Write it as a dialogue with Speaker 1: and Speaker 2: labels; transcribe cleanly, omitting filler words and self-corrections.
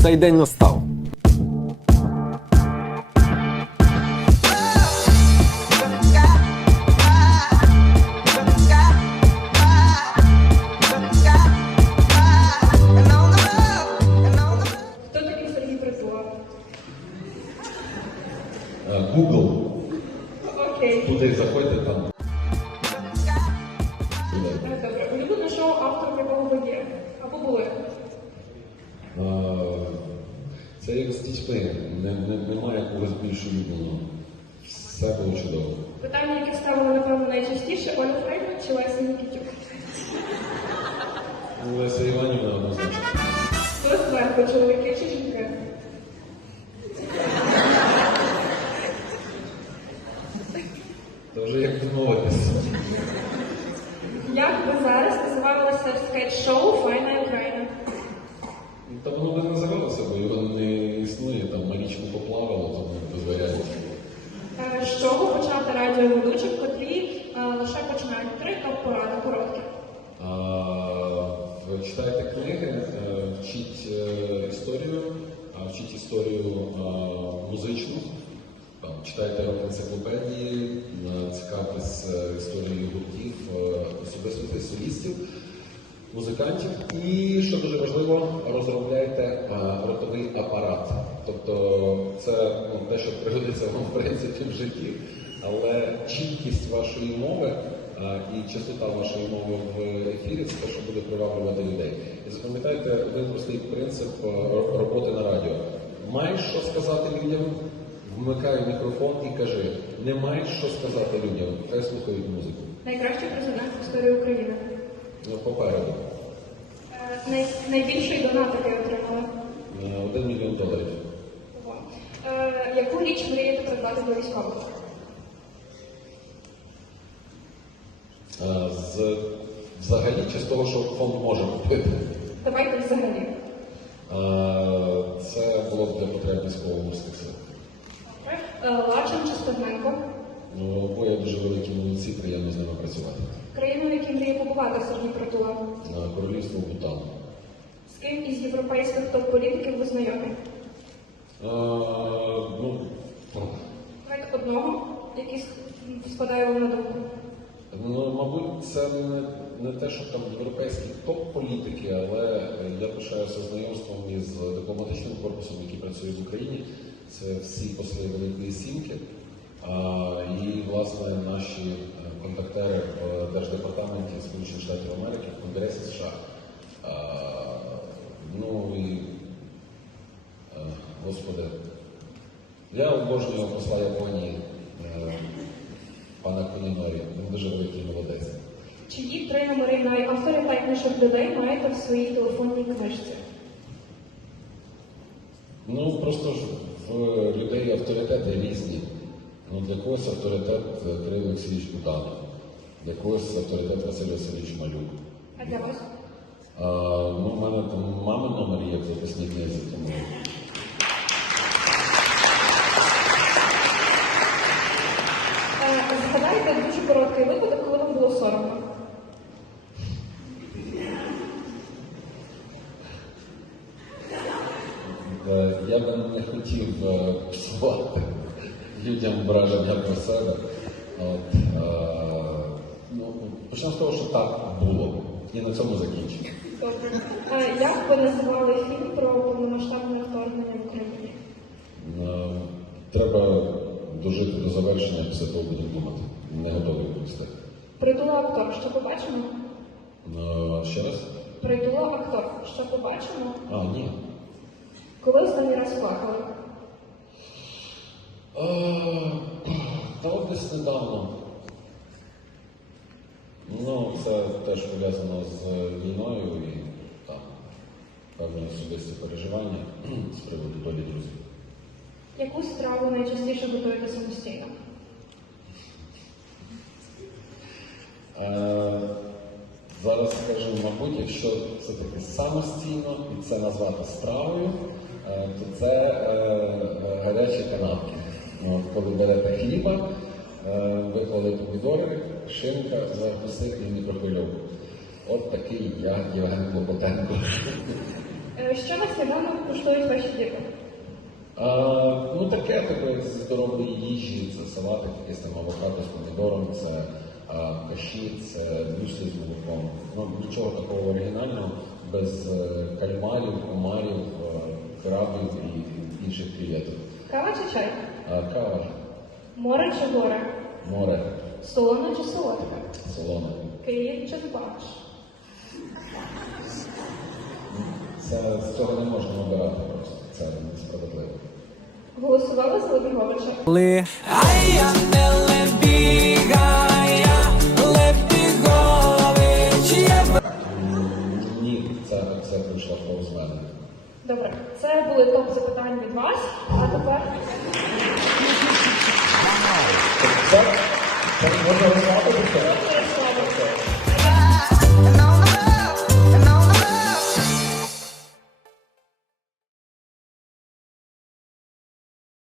Speaker 1: цей день настав.
Speaker 2: Хто такий Сергій Притула?
Speaker 3: Google.
Speaker 2: Окей.
Speaker 3: Туди заходьте там.
Speaker 2: Добре. Улюблене шоу, автором якого ви є? Або були?
Speaker 3: Це як з дітьми. Немає якогось більш улюбленого. Все було чудово.
Speaker 2: Питання, яке ставили, напевно, найчастіше: Оля Фрейдман чи Леся Нікітюк?
Speaker 3: Леся Іванівна однозначно.
Speaker 2: Хто зверху, чоловіки чи жінки?
Speaker 3: Це вже як відмовитися.
Speaker 2: Як би зараз називалося скетч-шоу «Файна Україна»?
Speaker 3: Та воно би не називалося, бо його не існує. Там Марічку поплавало, то не дозволяється.
Speaker 2: З чого почати радіоведучих, котрі лише починають? 3 топ-поради короткі.
Speaker 3: Читайте книги, вчіть історію, вчіть історію музичну, читайте рок-енциклопедії, цікавтесь історією гуртів, особистостей солістів, музикантів. І, що дуже важливо, розробляйте ротовий апарат. Тобто це те, що пригодиться вам в принципі в житті, але чіткість вашої мови і частота вашої мови в ефірі – це те, що буде приваблювати людей. І запам'ятайте один простий принцип роботи на радіо. Маєш що сказати людям – вмикай мікрофон і кажи. Не маєш що сказати людям – хай слухають музику.
Speaker 2: Найкращий президент в історії України?
Speaker 3: Попереду.
Speaker 2: Найбільший донат, який отримали?
Speaker 3: $1 мільйон.
Speaker 2: Яку річ мрієте придбати для військових?
Speaker 3: Взагалі, чи з того, що фонд може купити?
Speaker 2: Давайте взагалі.
Speaker 3: Це було б для потреб військово-морських сил.
Speaker 2: Лачин чи Стегненко?
Speaker 3: Обоє дуже великі молодці, приємно з ними працювати.
Speaker 2: Країну, в якій мріє побувати Сергій Притула?
Speaker 3: Королівство Бутан.
Speaker 2: З ким із європейських топ-політиків ви знайомі? Давайте одного, який спадає вам на думку.
Speaker 3: Мабуть, це не те, що там європейські топ-політики, але я пишаюся знайомством із дипломатичним корпусом, який працює в Україні. Це всі посли Великої Сімки. І, власне, наші контактери в Держдепартаменті Сполучених Штатів Америки, в Конгресі США. Господи, я обожнюю посла Японії, пана Кунінорі. Він дуже великий молодець.
Speaker 2: Чиї 3 номери найавторитетніших людей маєте в своїй телефонній книжці?
Speaker 3: Просто ж в людей авторитети різні. Для когось авторитет Кирило Олексійович Буданов, для когось авторитет Василь Васильович Малюк.
Speaker 2: А для вас?
Speaker 3: У мене там мамин номер є в записній книзі, тому...
Speaker 2: Згадайте дуже короткий випадок, коли вам було соромно.
Speaker 3: Я би не хотів псувати людям враження про себе. Почнемо з того, що так було. І на цьому закінчимо.
Speaker 2: Добре. Як ви називали фільм про повномасштабне вторгнення в Україні?
Speaker 3: Треба дожити до завершення, після того будемо думати. Не готовий відповісти.
Speaker 2: Притула актор, що побачимо?
Speaker 3: Ще раз?
Speaker 2: Притула актор, що побачимо?
Speaker 3: Ні.
Speaker 2: Коли останній раз плакали?
Speaker 3: Та от десь недавно. Це теж пов'язано з війною і там певні особисті переживання з приводу долі друзів.
Speaker 2: Яку страву найчастіше готуєте самостійно?
Speaker 3: Зараз скажу, мабуть, якщо це таки самостійно і це назвати стравою, то це гарячі канапки. Коли берете хліба, виклали помідори, шинка, зверху сир і мікрохвильовку. От такий я, Євген Клопотенко.
Speaker 2: Що на сніданок куштують ваші діти?
Speaker 3: Ну таке типу, з здорової їжі, це салатик, якийсь там авокадо з помідором, це каші, це мюслі з молоком. Ну, нічого такого оригінального, без кальмарів, омарів, крабів і інших креветок.
Speaker 2: Кава чи чай?
Speaker 3: Кава,
Speaker 2: Море чи горе?
Speaker 3: море,
Speaker 2: Солоне чи солодке?
Speaker 3: солоне.
Speaker 2: Київ чи Збаш?
Speaker 3: З цього не можна обирати просто, це несправедливо.
Speaker 2: Голосували за Лебіговича?
Speaker 1: А я не Лебіга, Лебігович.
Speaker 3: Ні, це прийшло повз мене.
Speaker 2: Добре, це були топ запитань від вас, а тепер
Speaker 3: Так, можна розслабитися?